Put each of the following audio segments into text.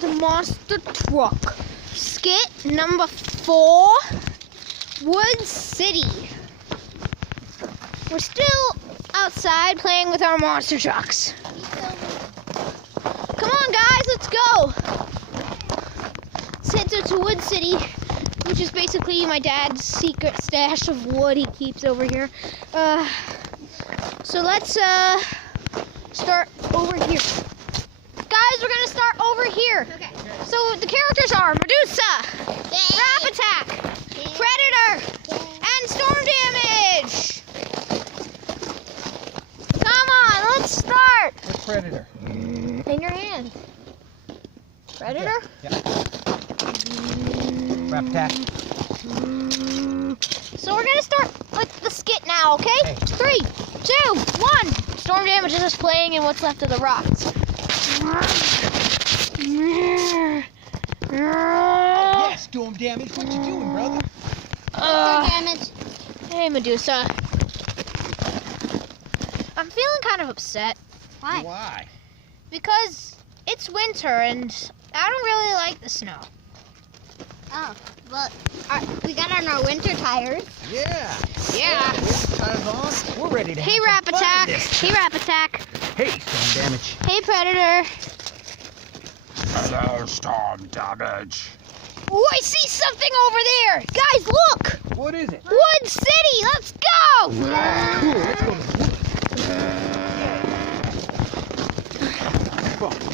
welcome to Monster Truck. Skit number 4, Wood City. We're still outside playing with our monster trucks. Come on guys, let's go. Let's head to Wood City, which is basically my dad's secret stash of wood he keeps over here. So let's start over here. Guys, we're gonna start over here. Okay. So the characters are Medusa, Wrap Attack, Predator, and Storm Damage. Come on, let's start. Where's Predator? In your hand. Predator? Yeah. Wrap Attack. So we're gonna start with the skit now, okay? Hey. 3, 2, 1. Storm Damage is just playing in what's left of the rocks. Yeah, Storm Damage. What you doing, brother? Storm Damage. Hey, Medusa. I'm feeling kind of upset. Why? Why? Because it's winter and I don't really like the snow. Oh, well, we got on our winter tires. Yeah. Yeah. Tires on. We're ready to Hey, have Wrap some fun Attack. this. Hey, Wrap Attack. Hey, Storm Damage. Hey, Predator. Hello, Storm Damage. Oh, I see something over there. Guys, look. What is it? Wood City. Let's go. Cool. Let's go to the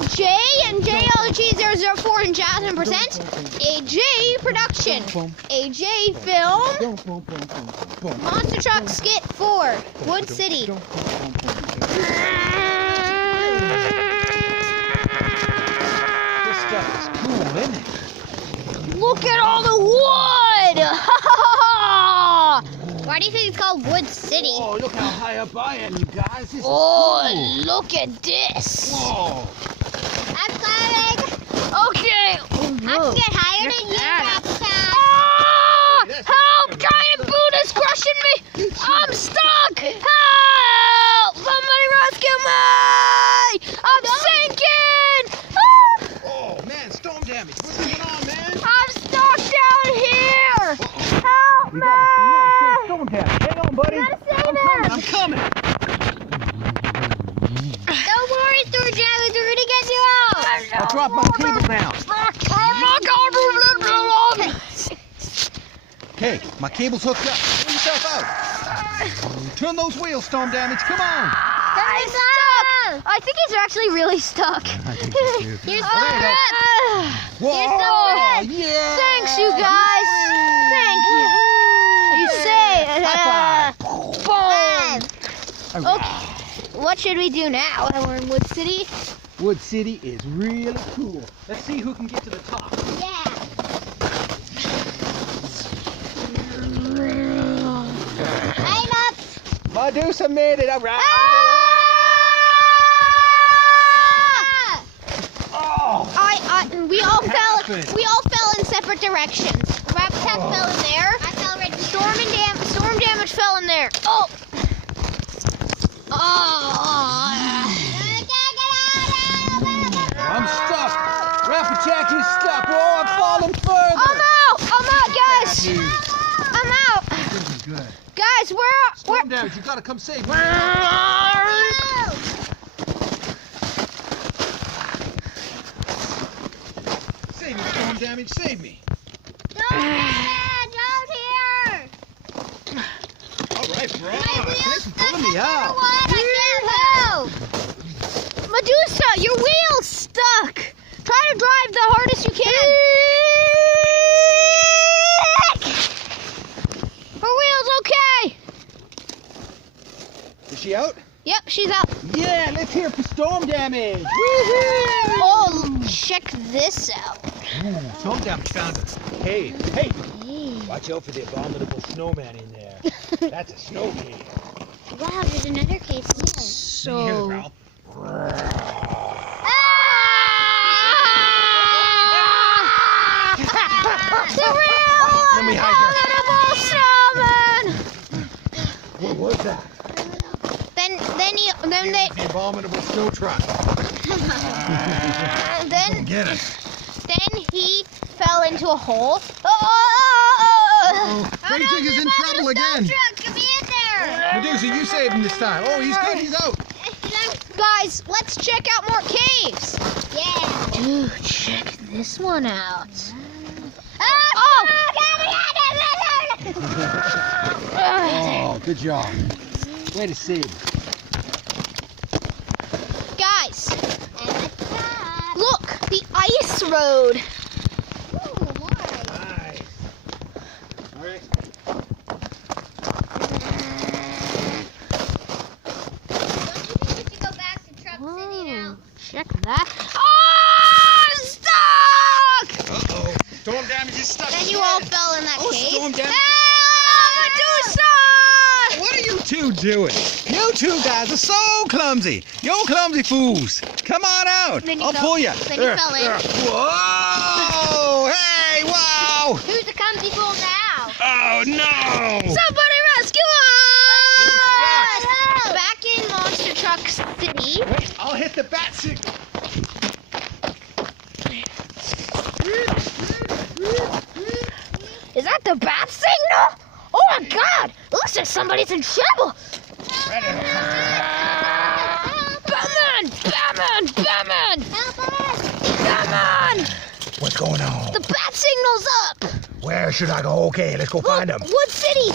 woods. J and JLG004 and Jasmine present AJ Production. AJ Film. Monster Truck Skit 4. Wood City. This stuff is cool, isn't it? Look at all the wood! Why do you think it's called Wood City? Oh, look how high up I am, you guys. This is Oh, cool. look at this. Whoa. I'm climbing. Okay. I can get higher than you, Wrap Attack. Ah! That's Help! incredible. Giant Buddha's crushing me! I'm stuck! Help! Somebody rescue me! I'm sinking! Ah! Oh, man, Storm Damage. What's going on, man? I'm stuck down here! Help We me! gotta save Storm Damage. Hang on, buddy. We gotta save him! I'm coming. Don't worry, Storm Damage, we're gonna get you out. I'll drop my cable down. Oh my God! Okay, my cable's hooked up. Pull yourself out. Turn those wheels, Storm Damage. Come on. I'm stuck! I think he's actually really stuck. I think so, too. Here's Oh, there you go. Whoa! Here's the Yeah! Thanks, you guys. Thank you. You say High boom. All Okay. right. What should we do now? We're in Wood City. Wood City is really cool. Let's see who can get to the top. Yeah. I'm up. Medusa made it. All right. Oh! We all happened? fell in separate directions. Wrap Attack fell in there. I fell right here. Storm Damage fell in there. Oh. Oh. I'm stuck. Wrap Attack is stuck. Oh, I'm falling further. I'm out, guys. I'm out. This is good. Guys, Storm Damage, you gotta come save me. Save me, Storm Damage. Save me. Out here. All right, bro. My Thanks wheels for pulling me out. I can't help. Medusa, your wheel's stuck. Try to drive the hardest you can. Her wheel's okay. Is she out? Yep, she's out. Yeah, let's hear for Storm Damage. Woohoo! Oh, check this out. Ooh, Storm Damage found her. Hey, watch out for the abominable snowman in there. That's a snow cave. Wow, there's another case here. Can you hear the growl? The real Let me hide abominable snowman. What was that? Then they. The abominable snow truck. Get it. Then he fell into a hole. Oh, Great Jig is in trouble again. Come in there. Medusa, you saved him this time. Oh, he's good. He's out. Guys, let's check out more caves. Yeah. Dude, check this one out. Oh! Oh, good job. Way to save him. Guys, look, the ice road. Nice. All right. Whoa, check that. Oh, I'm stuck! Uh-oh. Storm damage is stuck. Then you all fell in that cave. Storm damage. Ah, Medusa! What are you two doing? You two guys are so clumsy. You're clumsy fools. Come on out. Then you I'll fell- pull you. then you fell in. Whoa! Hey, wow! Who's the clumsy fool now? Oh, no! Somebody rescue us! Back in Monster Truck City. Wait, I'll hit the bat signal. Is that the bat signal? Oh my god! It looks like somebody's in trouble! Batman! Batman! Batman! Help us! Batman! What's going on? The bat signal's up! Where should I go? Okay, let's go find him. Wood City!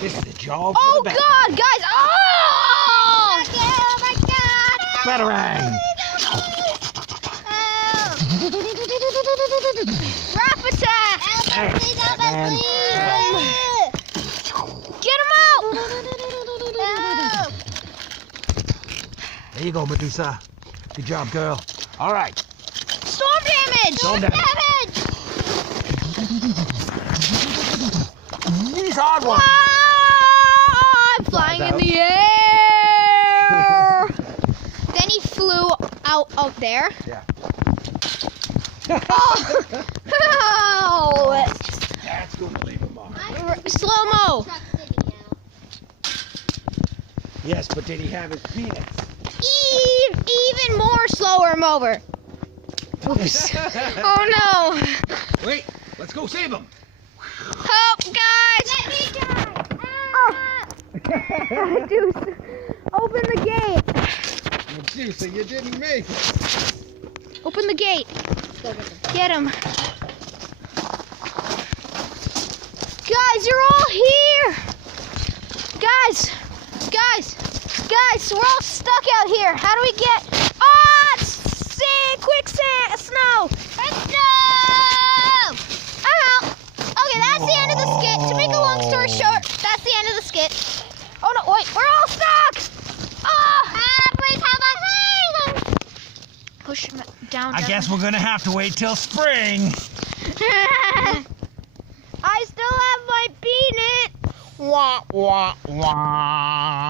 This is a job Oh for the bat. god, guys! Oh! Oh my god! Batarang! Rap attack! Help us, please, help us, Man. please! Get him out! Help! There you go, Medusa. Good job, girl. All right. Storm damage! Storm damage. These hard ones. Ah, I'm flying in the air! Then he flew out there. Yeah. Oh! Ow! That's going to leave a mark. Slow-mo! Truck City now. Yes, but did he have his penis? Even more slower mover. Oops. Oh no! Wait, let's go save him. Help, guys! Oh. Dude, open the gate! Medusa, you didn't make it. Open the gate! Get him! Guys, you're all here! Guys! Guys, we're all stuck out here. How do we get... Ah! Sand! Quicksand! Snow! No! I'm out. Okay, that's the end of the skit. To make a long story short, that's the end of the skit. Oh no, wait, we're all stuck! Ah! Please help us! Push him down. I guess we're going to have to wait till spring. I still have my peanut. Wah, wah, wah.